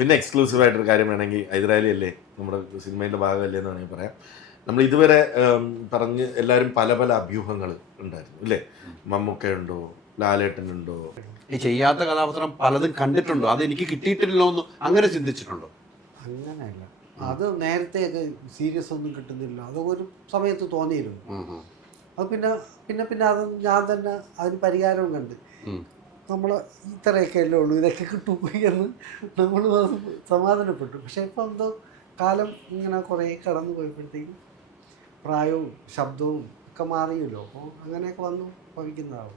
പിന്നെ എക്സ്ക്ലൂസീവ് ആയിട്ടൊരു കാര്യം വേണമെങ്കിൽ ഹൈദരാലി അല്ലേ നമ്മുടെ സിനിമയുടെ ഭാഗമല്ലേ എന്ന് വേണമെങ്കിൽ പറയാം. നമ്മൾ ഇതുവരെ പറഞ്ഞ് എല്ലാവരും പല പല അഭ്യൂഹങ്ങൾ ഉണ്ടായിരുന്നു അല്ലേ. മമ്മൂക്കയുണ്ടോ, ലാലേട്ടനുണ്ടോ, ഈ ചെയ്യാത്ത കഥാപാത്രം പലതും കണ്ടിട്ടുണ്ടോ, അത് എനിക്ക് കിട്ടിയിട്ടില്ലോ എന്ന് അങ്ങനെ ചിന്തിച്ചിട്ടുണ്ടോ? അങ്ങനെയല്ല, അത് നേരത്തെയൊക്കെ സീരിയസ് ഒന്നും കിട്ടുന്നില്ല, അത് ഒരു സമയത്ത് തോന്നിയിരുന്നു. അത് പിന്നെ അത് ഞാൻ തന്നെ അതിന് പരിഹാരവും കണ്ട് നമ്മൾ ഇത്രയൊക്കെ അല്ലേ ഉള്ളൂ, ഇതൊക്കെ കിട്ടും എന്ന് നമ്മൾ സമാധാനപ്പെട്ടു. പക്ഷെ ഇപ്പം എന്തോ കാലം ഇങ്ങനെ കുറേ കടന്നു പോയപ്പോഴത്തേക്കും പ്രായവും ശബ്ദവും ഒക്കെ മാറിയല്ലോ. അപ്പോൾ അങ്ങനെയൊക്കെ വന്നു ഭവിക്കുന്നതാവും.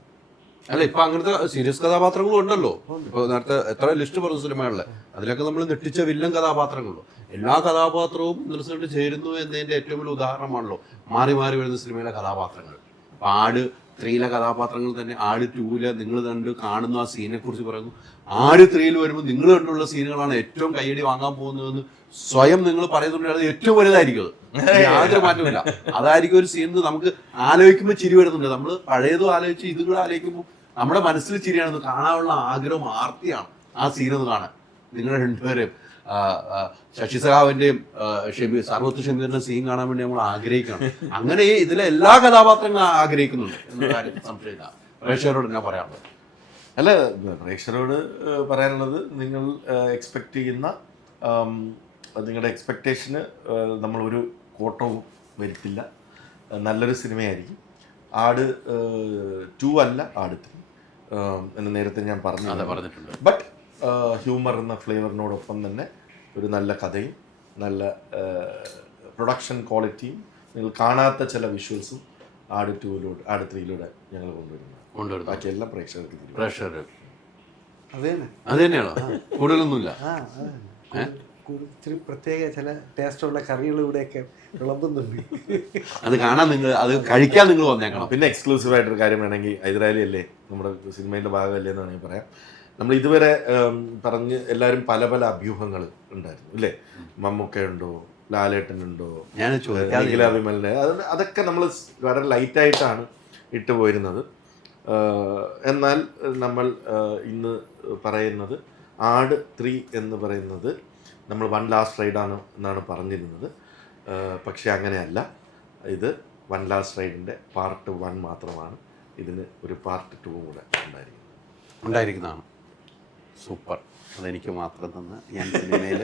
അല്ല, ഇപ്പൊ അങ്ങനത്തെ സീരിയസ് കഥാപാത്രങ്ങളും ഉണ്ടല്ലോ. ഇപ്പൊ നേരത്തെ എത്ര ലിസ്റ്റ് പറഞ്ഞു സിനിമകളിലെ, അതിലൊക്കെ നമ്മൾ ഞെട്ടിച്ച വില്ലൻ കഥാപാത്രങ്ങളുള്ളൂ. എല്ലാ കഥാപാത്രവും നിലനിർത്തി ചേരുന്നു എന്നതിന്റെ ഏറ്റവും വലിയ ഉദാഹരണമാണല്ലോ മാറി മാറി വരുന്ന സിനിമയിലെ കഥാപാത്രങ്ങൾ. ആട് 3 കഥാപാത്രങ്ങൾ തന്നെ ആട് 2 നിങ്ങൾ കണ്ട് കാണുന്ന ആ സീനെ കുറിച്ച് പറയുന്നു. ആട് 3 വരുമ്പോൾ നിങ്ങൾ കണ്ടുള്ള സീനുകളാണ് ഏറ്റവും കയ്യടി വാങ്ങാൻ പോകുന്നതെന്ന് സ്വയം നിങ്ങൾ പറയുന്നുണ്ടെങ്കിൽ അത് ഏറ്റവും വലുതായിരിക്കും. അത് യാതൊരു മാറ്റമില്ല. അതായിരിക്കും ഒരു സീൻ നമുക്ക് ആലോചിക്കുമ്പോൾ ചിരി വരുന്നുണ്ട്. നമ്മൾ പഴയതും ആലോചിച്ച് ഇതും കൂടെ ആലോചിക്കുമ്പോൾ നമ്മുടെ മനസ്സിൽ ചിരിയാണെന്ന് കാണാനുള്ള ആഗ്രഹം ആർത്തിയാണ് ആ സീനൊന്ന് കാണാൻ. നിങ്ങൾ രണ്ടുപേരെയും ശശി സഖാവിന്റെയും സർവത്ത് ഷമീറിന്റെ സീൻ കാണാൻ വേണ്ടി നമ്മൾ ആഗ്രഹിക്കണം. അങ്ങനെ ഇതിലെ എല്ലാ കഥാപാത്രങ്ങളും ആഗ്രഹിക്കുന്നുണ്ട് എന്ന കാര്യം സംശയമില്ല. പ്രേക്ഷകരോട് എന്നാ പറയാനുള്ളത്? അല്ല, പ്രേക്ഷകരോട് പറയാനുള്ളത്, നിങ്ങൾ എക്സ്പെക്റ്റ് ചെയ്യുന്ന നിങ്ങളുടെ എക്സ്പെക്റ്റേഷന് നമ്മളൊരു കോട്ടവും വരുത്തില്ല. നല്ലൊരു സിനിമയായിരിക്കും. ആട് 2 അല്ല, ആട് 3 എന്ന് നേരത്തെ ഞാൻ പറഞ്ഞിട്ടുണ്ട്. ബട്ട് ഹ്യൂമർ എന്ന ഫ്ലേവറിനോടൊപ്പം തന്നെ ഒരു നല്ല കഥയും നല്ല പ്രൊഡക്ഷൻ ക്വാളിറ്റിയും നിങ്ങൾ കാണാത്ത ചില വിഷ്വൽസും ആട് 3 ഞങ്ങൾ കൊണ്ടുവരുന്നു. ബാക്കിയെല്ലാം പ്രേക്ഷകർ അത് തന്നെയാണോ? കൂടുതലൊന്നുമില്ല. ഇത്തിരി പ്രത്യേക ചില ടേസ്റ്റുള്ള കറികളിലൂടെയൊക്കെ വിളമ്പുന്നുണ്ട്. അത് കാണാൻ നിങ്ങൾ, അത് കഴിക്കാൻ നിങ്ങൾ വന്നേക്കണം. പിന്നെ എക്സ്ക്ലൂസീവ് ആയിട്ടൊരു കാര്യം വേണമെങ്കിൽ ഹൈദരാലി അല്ലേ നമ്മുടെ സിനിമയുടെ ഭാഗമല്ലേ എന്ന് വേണമെങ്കിൽ പറയാം. നമ്മൾ ഇതുവരെ പറഞ്ഞ് എല്ലാവരും പല പല അഭ്യൂഹങ്ങൾ ഉണ്ടായിരുന്നു അല്ലേ. മമ്മൂക്കയുണ്ടോ, ലാലേട്ടനുണ്ടോ, വിമലിനെ, അതൊക്കെ നമ്മൾ വളരെ ലൈറ്റായിട്ടാണ് ഇട്ട് പോയിരുന്നത്. എന്നാൽ നമ്മൾ ഇന്ന് പറയുന്നത് ആട് 3 എന്ന് പറയുന്നത് നമ്മൾ 1 ലാസ്റ്റ് റൈഡാണ് എന്നാണ് പറഞ്ഞിരുന്നത്. പക്ഷേ അങ്ങനെയല്ല. ഇത് 1 ലാസ്റ്റ് റൈഡിൻ്റെ പാർട്ട് 1 മാത്രമാണ്. ഇതിന് ഒരു പാർട്ട് 2 കൂടെ ഉണ്ടായിരിക്കുന്നതാണ്. സൂപ്പർ. അതെനിക്ക് മാത്രം തന്ന് ഞാൻ സിനിമയിൽ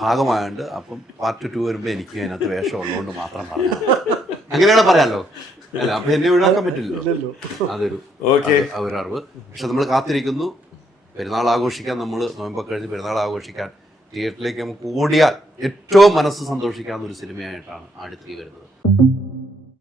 ഭാഗമായുണ്ട്. അപ്പം പാർട്ട് 2 വരുമ്പോൾ എനിക്ക് അതിനകത്ത് വേഷം ഉള്ളതുകൊണ്ട് മാത്രം പറഞ്ഞു. അങ്ങനെയാണ് പറയാമല്ലോ. അല്ല, അപ്പം എന്നെ ഒഴിവാക്കാൻ പറ്റില്ലല്ലോ. അതൊരു അറിവ്. പക്ഷെ നമ്മൾ കാത്തിരിക്കുന്നു. പെരുന്നാൾ ആഘോഷിക്കാൻ, നമ്മൾ നോയമ്പൊക്കെ കഴിഞ്ഞ് പെരുന്നാൾ ആഘോഷിക്കാൻ തിയേറ്ററിലേക്ക് നമുക്ക് ഓടിയാൽ ഏറ്റവും മനസ്സ് സന്തോഷിക്കാവുന്ന ഒരു സിനിമയായിട്ടാണ് ആട് 3 വരുന്നത്.